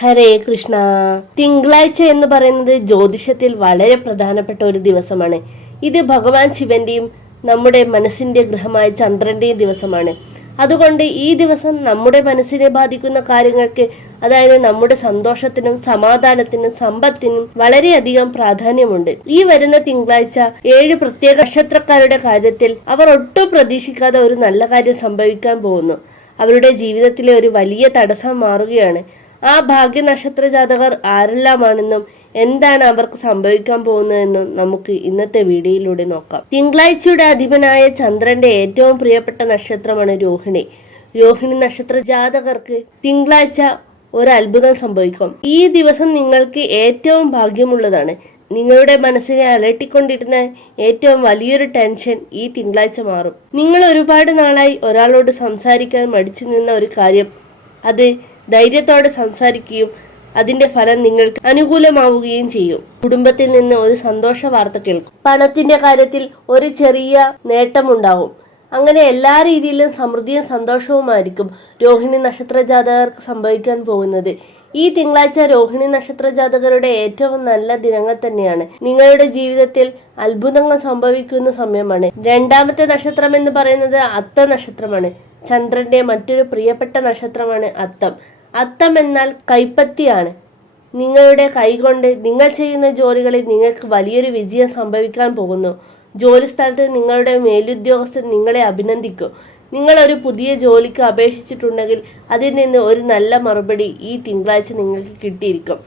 ഹരേ കൃഷ്ണ. തിങ്കളാഴ്ച എന്ന് പറയുന്നത് ജ്യോതിഷത്തിൽ വളരെ പ്രധാനപ്പെട്ട ഒരു ദിവസമാണ്. ഇത് ഭഗവാൻ ശിവന്റെയും നമ്മുടെ മനസ്സിന്റെ ഗ്രഹമായ ചന്ദ്രന്റെയും ദിവസമാണ്. അതുകൊണ്ട് ഈ ദിവസം നമ്മുടെ മനസ്സിനെ ബാധിക്കുന്ന കാര്യങ്ങൾക്ക് അതായത് നമ്മുടെ സന്തോഷത്തിനും സമാധാനത്തിനും സമ്പത്തിനും വളരെയധികം പ്രാധാന്യമുണ്ട്. ഈ വരുന്ന തിങ്കളാഴ്ച ഏഴ് പ്രത്യേക നക്ഷത്രക്കാരുടെ കാര്യത്തിൽ അവർ ഒട്ടും പ്രതീക്ഷിക്കാതെ ഒരു നല്ല കാര്യം സംഭവിക്കാൻ പോകുന്നു. അവരുടെ ജീവിതത്തിലെ ഒരു വലിയ തടസ്സം മാറുകയാണ്. ആ ഭാഗ്യ നക്ഷത്ര ജാതകർ ആരെല്ലാമാണെന്നും എന്താണ് അവർക്ക് സംഭവിക്കാൻ പോകുന്നതെന്നും നമുക്ക് ഇന്നത്തെ വീഡിയോയിലൂടെ നോക്കാം. തിങ്കളാഴ്ചയുടെ അധിപനായ ചന്ദ്രന്റെ ഏറ്റവും പ്രിയപ്പെട്ട നക്ഷത്രമാണ് രോഹിണി. രോഹിണി നക്ഷത്ര ജാതകർക്ക് തിങ്കളാഴ്ച ഒരു അത്ഭുതം സംഭവിക്കും. ഈ ദിവസം നിങ്ങൾക്ക് ഏറ്റവും ഭാഗ്യമുള്ളതാണ്. നിങ്ങളുടെ മനസ്സിനെ അലട്ടിക്കൊണ്ടിരുന്ന ഏറ്റവും വലിയൊരു ടെൻഷൻ ഈ തിങ്കളാഴ്ച മാറും. നിങ്ങൾ ഒരുപാട് നാളായി ഒരാളോട് സംസാരിക്കാൻ മടിച്ചു നിന്ന ഒരു കാര്യം അത് ധൈര്യത്തോടെ സംസാരിക്കുകയും അതിന്റെ ഫലം നിങ്ങൾക്ക് അനുകൂലമാവുകയും ചെയ്യും. കുടുംബത്തിൽ നിന്ന് ഒരു സന്തോഷ വാർത്ത കേൾക്കും. പണത്തിന്റെ കാര്യത്തിൽ ഒരു ചെറിയ നേട്ടമുണ്ടാവും. അങ്ങനെ എല്ലാ രീതിയിലും സമൃദ്ധിയും സന്തോഷവുമായിരിക്കും രോഹിണി നക്ഷത്ര ജാതകർക്ക് സംഭവിക്കാൻ പോകുന്നത്. ഈ തിങ്കളാഴ്ച രോഹിണി നക്ഷത്ര ജാതകരുടെ ഏറ്റവും നല്ല ദിനങ്ങൾ തന്നെയാണ്. നിങ്ങളുടെ ജീവിതത്തിൽ അത്ഭുതങ്ങൾ സംഭവിക്കുന്ന സമയമാണ്. രണ്ടാമത്തെ നക്ഷത്രം എന്ന് പറയുന്നത് അത്ത നക്ഷത്രമാണ്. ചന്ദ്രന്റെ മറ്റൊരു പ്രിയപ്പെട്ട നക്ഷത്രമാണ് അത്തം. അത്തം എന്നാൽ കൈപ്പത്തിയാണ്. നിങ്ങളുടെ കൈകൊണ്ട് നിങ്ങൾ ചെയ്യുന്ന ജോലികളിൽ നിങ്ങൾക്ക് വലിയൊരു വിജയം സംഭവിക്കാൻ പോകുന്നു. ജോലിസ്ഥലത്ത് നിങ്ങളുടെ മേലുദ്യോഗസ്ഥൻ നിങ്ങളെ അഭിനന്ദിക്കും. നിങ്ങൾ ഒരു പുതിയ ജോലിക്ക് അപേക്ഷിച്ചിട്ടുണ്ടെങ്കിൽ അതിൽ നിന്ന് ഒരു നല്ല മറുപടി ഈ തിങ്കളാഴ്ച നിങ്ങൾക്ക് കിട്ടിയിരിക്കും.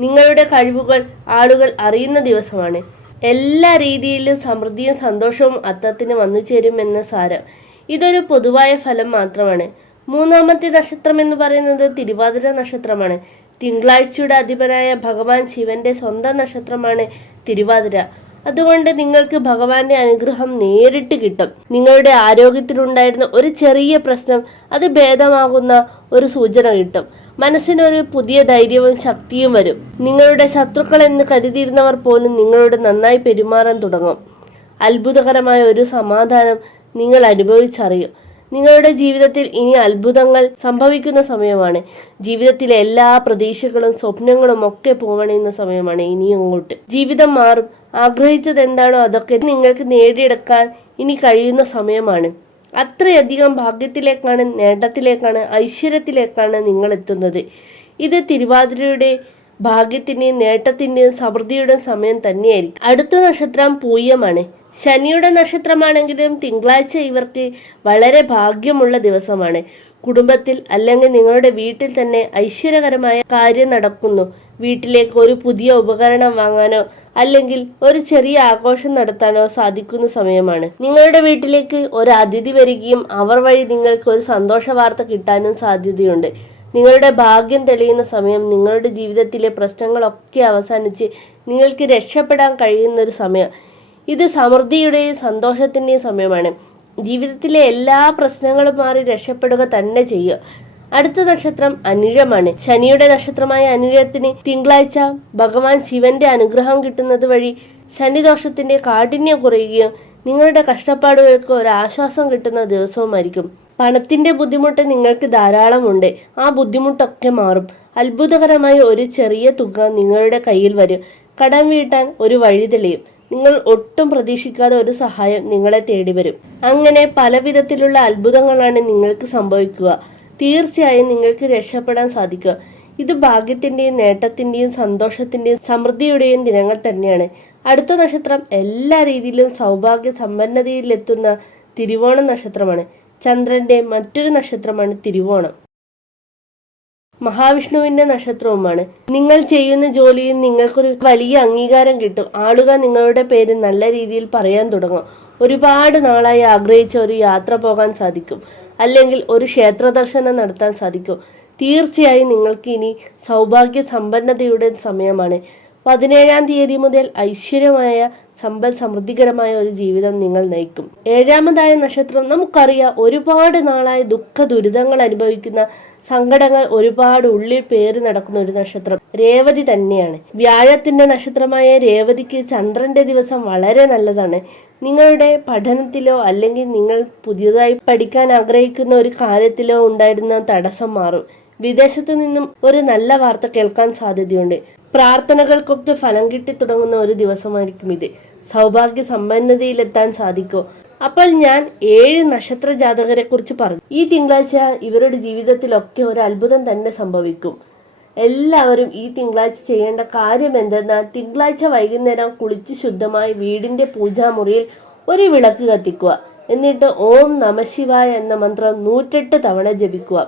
നിങ്ങളുടെ കഴിവുകൾ ആളുകൾ അറിയുന്ന ദിവസമാണ്. എല്ലാ രീതിയിലും സമൃദ്ധിയും സന്തോഷവും അത്തത്തിന് വന്നു ചേരുമെന്ന് സാരം. ഇതൊരു പൊതുവായ ഫലം മാത്രമാണ്. മൂന്നാമത്തെ നക്ഷത്രം എന്ന് പറയുന്നത് തിരുവാതിര നക്ഷത്രമാണ്. തിങ്കളാഴ്ചയുടെ അധിപനായ ഭഗവാൻ ശിവന്റെ സ്വന്തം നക്ഷത്രമാണ് തിരുവാതിര. അതുകൊണ്ട് നിങ്ങൾക്ക് ഭഗവാന്റെ അനുഗ്രഹം നേരിട്ട് കിട്ടും. നിങ്ങളുടെ ആരോഗ്യത്തിലുണ്ടായിരുന്ന ഒരു ചെറിയ പ്രശ്നം അത് ഭേദമാകുന്ന ഒരു സൂചന കിട്ടും. മനസ്സിനൊരു പുതിയ ധൈര്യവും ശക്തിയും വരും. നിങ്ങളുടെ ശത്രുക്കൾ എന്ന് കരുതിയിരുന്നവർ പോലും നിങ്ങളോട് നന്നായി പെരുമാറാൻ തുടങ്ങും. അത്ഭുതകരമായ ഒരു സമാധാനം നിങ്ങൾ അനുഭവിച്ചറിയും. നിങ്ങളുടെ ജീവിതത്തിൽ ഇനി അത്ഭുതങ്ങൾ സംഭവിക്കുന്ന സമയമാണ്. ജീവിതത്തിലെ എല്ലാ പ്രതീക്ഷകളും സ്വപ്നങ്ങളും ഒക്കെ പോവണയുന്ന സമയമാണ് ഇനി അങ്ങോട്ട്. ജീവിതം മാറും. ആഗ്രഹിച്ചത് എന്താണോ അതൊക്കെ നിങ്ങൾക്ക് നേടിയെടുക്കാൻ ഇനി കഴിയുന്ന സമയമാണ്. അത്രയധികം ഭാഗ്യത്തിലേക്കാണ് നേട്ടത്തിലേക്കാണ് ഐശ്വര്യത്തിലേക്കാണ് നിങ്ങൾ എത്തുന്നത്. ഇത് തിരുവാതിരയുടെ ഭാഗ്യത്തിന്റെയും നേട്ടത്തിന്റെയും സമൃദ്ധിയുടെ സമയം തന്നെയായിരിക്കും. അടുത്ത നക്ഷത്രം പൂയമാണ്. ശനിയുടെ നക്ഷത്രമാണെങ്കിലും തിങ്കളാഴ്ച ഇവർക്ക് വളരെ ഭാഗ്യമുള്ള ദിവസമാണ്. കുടുംബത്തിൽ അല്ലെങ്കിൽ നിങ്ങളുടെ വീട്ടിൽ തന്നെ ഐശ്വര്യകരമായ കാര്യം നടക്കുന്നു. വീട്ടിലേക്ക് ഒരു പുതിയ ഉപകരണം വാങ്ങാനോ അല്ലെങ്കിൽ ഒരു ചെറിയ ആഘോഷം നടത്താനോ സാധിക്കുന്ന സമയമാണ്. നിങ്ങളുടെ വീട്ടിലേക്ക് ഒരു അതിഥി വരികയും അവർ വഴി നിങ്ങൾക്ക് ഒരു സന്തോഷ വാർത്ത കിട്ടാനും സാധ്യതയുണ്ട്. നിങ്ങളുടെ ഭാഗ്യം തെളിയുന്ന സമയം നിങ്ങളുടെ ജീവിതത്തിലെ പ്രശ്നങ്ങളൊക്കെ അവസാനിച്ച് നിങ്ങൾക്ക് രക്ഷപ്പെടാൻ കഴിയുന്ന ഒരു സമയം. ഇത് സമൃദ്ധിയുടെയും സന്തോഷത്തിന്റെയും സമയമാണ്. ജീവിതത്തിലെ എല്ലാ പ്രശ്നങ്ങളും മാറി രക്ഷപ്പെടുക തന്നെ ചെയ്യുക. അടുത്ത നക്ഷത്രം അനിഴമാണ്. ശനിയുടെ നക്ഷത്രമായ അനിഴത്തിന് തിങ്കളാഴ്ച ഭഗവാൻ ശിവന്റെ അനുഗ്രഹം കിട്ടുന്നത് വഴി ശനിദോഷത്തിന്റെ കാഠിന്യം കുറയുകയും നിങ്ങളുടെ കഷ്ടപ്പാടുകൾക്ക് ഒരു ആശ്വാസം കിട്ടുന്ന ദിവസവുമായിരിക്കും. പണത്തിന്റെ ബുദ്ധിമുട്ട് നിങ്ങൾക്ക് ധാരാളമുണ്ട്. ആ ബുദ്ധിമുട്ടൊക്കെ മാറും. അത്ഭുതകരമായ ഒരു ചെറിയ തുക നിങ്ങളുടെ കയ്യിൽ വരും. കടം വീട്ടാൻ ഒരു വഴി തെളിയും. നിങ്ങൾ ഒട്ടും പ്രതീക്ഷിക്കാതെ ഒരു സഹായം നിങ്ങളെ തേടി വരും അങ്ങനെ പലവിധത്തിലുള്ള അത്ഭുതങ്ങളാണ് നിങ്ങൾക്ക് സംഭവിക്കുക. തീർച്ചയായും നിങ്ങൾക്ക് രക്ഷപ്പെടാൻ സാധിക്കുക. ഇത് ഭാഗ്യത്തിന്റെയും നേട്ടത്തിന്റെയും സന്തോഷത്തിന്റെയും സമൃദ്ധിയുടെയും ദിനങ്ങൾ തന്നെയാണ്. അടുത്ത നക്ഷത്രം എല്ലാ രീതിയിലും സൗഭാഗ്യ സമ്പന്നതയിലെത്തുന്ന തിരുവോണ നക്ഷത്രമാണ്. ചന്ദ്രന്റെ മറ്റൊരു നക്ഷത്രമാണ് തിരുവോണം. മഹാവിഷ്ണുവിന്റെ നക്ഷത്രവുമാണ്. നിങ്ങൾ ചെയ്യുന്ന ജോലിയിൽ നിങ്ങൾക്കൊരു വലിയ അംഗീകാരം കിട്ടും. ആളുകൾ നിങ്ങളുടെ പേര് നല്ല രീതിയിൽ പറയാൻ തുടങ്ങും. ഒരുപാട് നാളായി ആഗ്രഹിച്ച ഒരു യാത്ര പോകാൻ സാധിക്കും. അല്ലെങ്കിൽ ഒരു ക്ഷേത്ര ദർശനം നടത്താൻ സാധിക്കും. തീർച്ചയായും നിങ്ങൾക്ക് ഇനി സൗഭാഗ്യ സമ്പന്നതയുടെ സമയമാണ്. പതിനേഴാം തീയതി മുതൽ ഐശ്വര്യമായ സമ്പൽ സമൃദ്ധികരമായ ഒരു ജീവിതം നിങ്ങൾ നയിക്കും. ഏഴാമതായ നക്ഷത്രം നമുക്കറിയാം ഒരുപാട് നാളായി ദുഃഖ ദുരിതങ്ങൾ അനുഭവിക്കുന്ന സങ്കടങ്ങൾ ഒരുപാട് ഉള്ളിൽ പേര് നടക്കുന്ന ഒരു നക്ഷത്രം. രേവതി തന്നെയാണ്. വ്യാഴത്തിന്റെ നക്ഷത്രമായ രേവതിക്ക് ചന്ദ്രന്റെ ദിവസം വളരെ നല്ലതാണ്. നിങ്ങളുടെ പഠനത്തിലോ അല്ലെങ്കിൽ നിങ്ങൾ പുതിയതായി പഠിക്കാൻ ആഗ്രഹിക്കുന്ന ഒരു കാര്യത്തിലോ ഉണ്ടായിരുന്ന തടസ്സം മാറും. വിദേശത്തു നിന്നും ഒരു നല്ല വാർത്ത കേൾക്കാൻ സാധ്യതയുണ്ട്. പ്രാർത്ഥനകൾക്കൊക്കെ ഫലം കിട്ടി തുടങ്ങുന്ന ഒരു ദിവസമായിരിക്കും ഇത്. സൗഭാഗ്യ സമ്പന്നതയിലെത്താൻ സാധിക്കോ? അപ്പോൾ ഞാൻ ഏഴ് നക്ഷത്ര ജാതകരെ കുറിച്ച് പറഞ്ഞു. ഈ തിങ്കളാഴ്ച ഇവരുടെ ജീവിതത്തിലൊക്കെ ഒരു അത്ഭുതം തന്നെ സംഭവിക്കും. എല്ലാവരും ഈ തിങ്കളാഴ്ച ചെയ്യേണ്ട കാര്യം എന്തെന്നാൽ തിങ്കളാഴ്ച വൈകുന്നേരം കുളിച്ച് ശുദ്ധമായി വീടിന്റെ പൂജാമുറിയിൽ ഒരു വിളക്ക് കത്തിക്കുക. എന്നിട്ട് ഓം നമശിവായ എന്ന മന്ത്രം നൂറ്റെട്ട് തവണ ജപിക്കുക.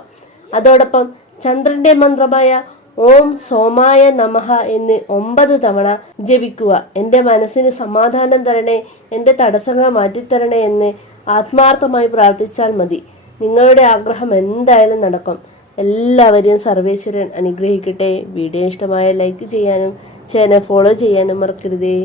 അതോടൊപ്പം ചന്ദ്രന്റെ മന്ത്രമായ ഓം സോമായ നമഹ എന്ന് ഒമ്പത് തവണ ജപിക്കുക. എന്റെ മനസ്സിന് സമാധാനം തരണേ എന്റെ തടസ്സങ്ങൾ മാറ്റിത്തരണേ എന്ന് ആത്മാർത്ഥമായി പ്രാർത്ഥിച്ചാൽ മതി. നിങ്ങളുടെ ആഗ്രഹം എന്തായാലും നടക്കും. എല്ലാവരെയും സർവേശ്വരൻ അനുഗ്രഹിക്കട്ടെ. വീഡിയോ ഇഷ്ടമായ ലൈക്ക് ചെയ്യാനും ചാനൽ ഫോളോ ചെയ്യാനും മറക്കരുതേ.